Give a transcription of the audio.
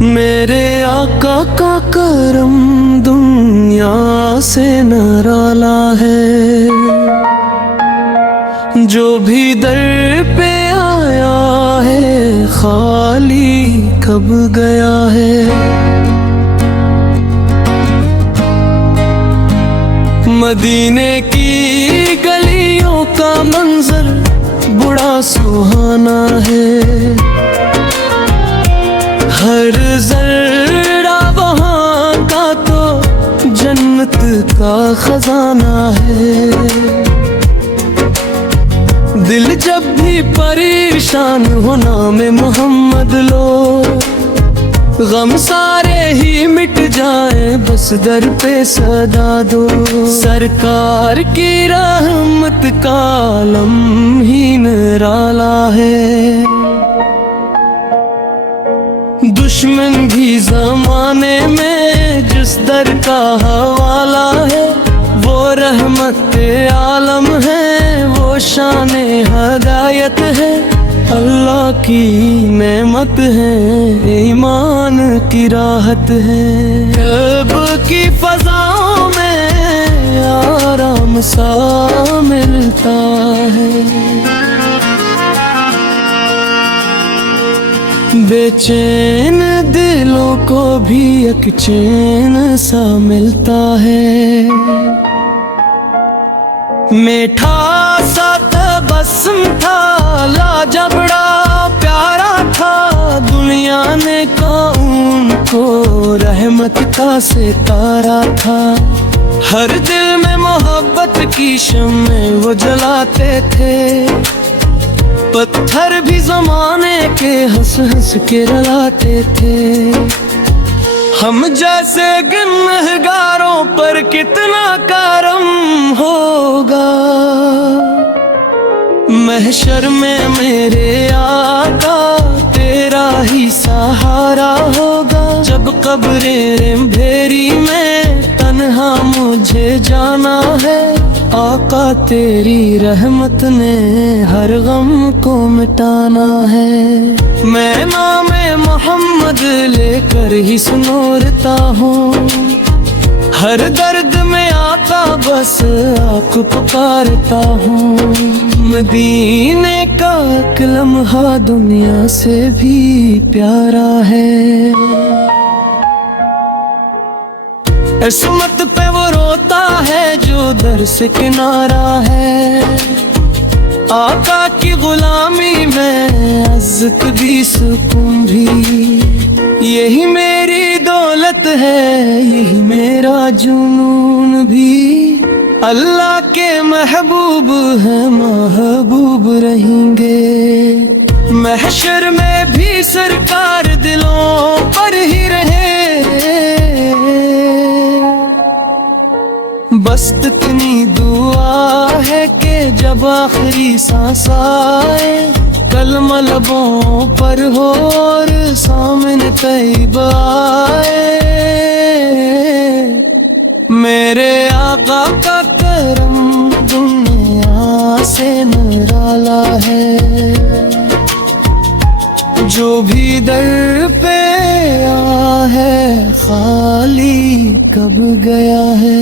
मेरे आका का करम दुनिया से निराला है। जो भी दर पे आया है खाली कब गया है। मदीने की गलियों का मंजर बड़ा सुहाना है। हर जर्रा वहाँ का तो जन्नत का खजाना है। दिल जब भी परेशान हो नाम मोहम्मद लो, गम सारे ही मिट जाए बस दर पे सदा दो। सरकार की रहमत का आलम ही निराला है। दुश्मन भी ज़माने में जिस दर का हवाला है, वो रहमत आलम है, वो शान हदायत है। अल्लाह की नेमत है, ईमान की राहत है। कब की फ़ज़ाओं में आराम सा मिलता है। बेचैन दिलों को भी एक चैन सा मिलता है। मीठा सा तबस्सुम था, लाजब बड़ा प्यारा था। दुनिया ने कौन को रहमत का सितारा था। हर दिल में मोहब्बत की शम्में वो जलाते थे। पत्थर भी ज़माने के हंस हंस के रुलाते थे। हम जैसे गुनहगारों पर कितना करम होगा। महशर में मेरे आका तेरा ही सहारा होगा। जब कब्रे भेरी में तन्हा मुझे जाना है, आका तेरी रहमत ने हर गम को मिटाना है। मैं नाम मोहम्मद लेकर ही सुनोरता हूँ। हर दर्द में आका बस आपको पुकारता हूँ। मदीने का एक लम्हा दुनिया से भी प्यारा है। इस्मत पे वो रोता है जो दर से किनारा है। आका की गुलामी में इज्जत भी सुकून भी, यही मेरी दौलत है, यही मेरा जुनून भी। अल्लाह के महबूब है, महबूब रहेंगे। महशर में भी सरकार दिलों पर ही रहे। बस इतनी दुआ है कि जब आखिरी सांस आए, कलमा लबों पर हो और सामने तैयब आए। मेरे आका का करम दुनिया से निराला है। जो भी दर पे आया है खाली कब गया है।